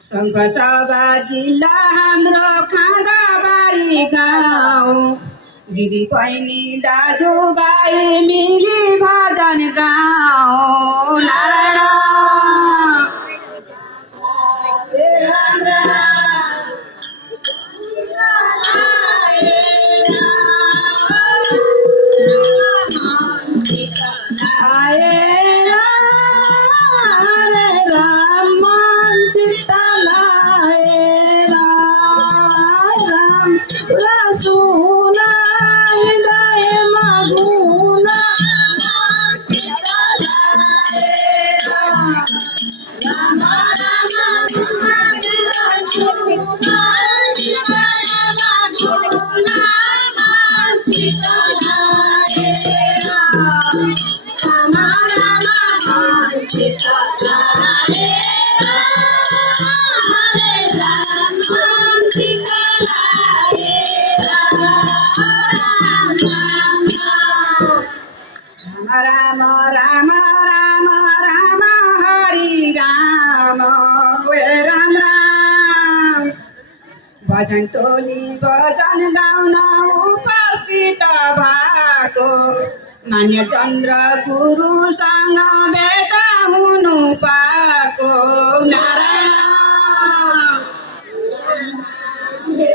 शङ्खसभा जिल्ला हाम्रो खाँगाबारी गाउँ दिदी बहिनी दाजुभाइ मिली भजन गाउँ नारायण राम राम राम राम हरि राम राम राम भजन टोली भजन गाउन उपस्थित भएको मान्य चन्द्र गुरुसँग भेट हुनु पाएको नारायण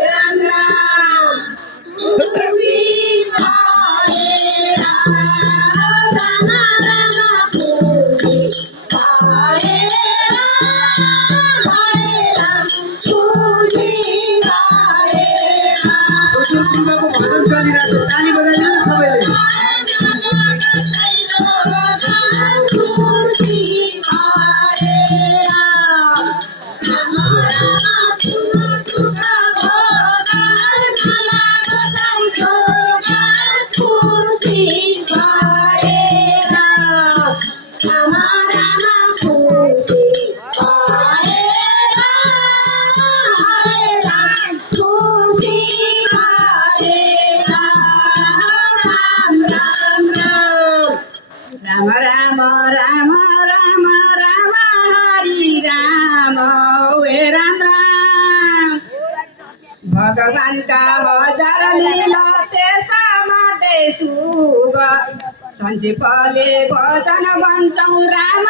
राम राम भजन चलिरहेको ताली बजाइदिनु राम राम राम राम राम हरि राम हे राम राम भगवानका हजार लीला त्यसमा देशुग सञ्जीवले भजन भन्छौँ राम